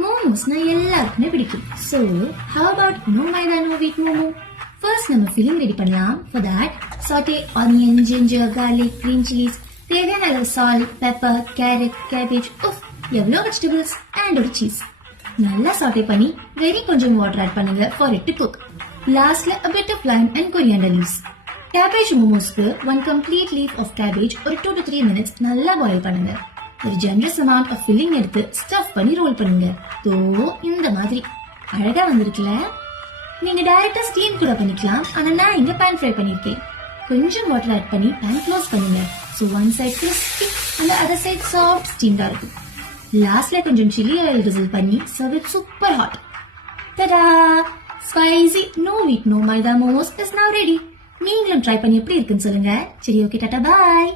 மோமோஸ்னா எல்லாருக்குமே பிடிக்கும். So, how about no maida no wheat momo? First நம்ம filling ready பண்ணலாம். For that, saute onion, ginger, garlic, green chilies, தேவையான அளவு salt, pepper, carrot, cabbage, எவ்வளோ vegetables and ஒரு cheese. நல்லா saute பண்ணி very கொஞ்சம் water add பண்ணுங்க for it to cook. Lastல a bit of lime and coriander leaves. Cabbage momosக்கு 1 complete leaf of cabbage ஒரு 2 to 3 minutes நல்லா boil பண்ணுங்க. ஒரு generous amount of filling எடுத்து stuff பண்ணி ரோல் பண்ணுங்க. இந்த மாதிரி அழகா வந்திருக்குல. நீங்க டைரக்டா ஸ்டீம் கூட பண்ணிக்கலாம். ஆனா நான் இங்க pan fry பண்ணிருக்கேன். கொஞ்சம் வாட்டர் ஆட் பண்ணி pan க்ளோஸ் பண்ணுங்க. So one side crispy and the other side soft steamed இருக்கும். லாஸ்ட்ல கொஞ்சம் chili oil drizzle பண்ணி serve it super hot. Ta-da! Spicy no wheat no maida momos is now ready. நீங்களும் try பண்ணி எப்படி இருக்குன்னு சொல்லுங்க. சரி, ஓகே, டாடா, பாய்.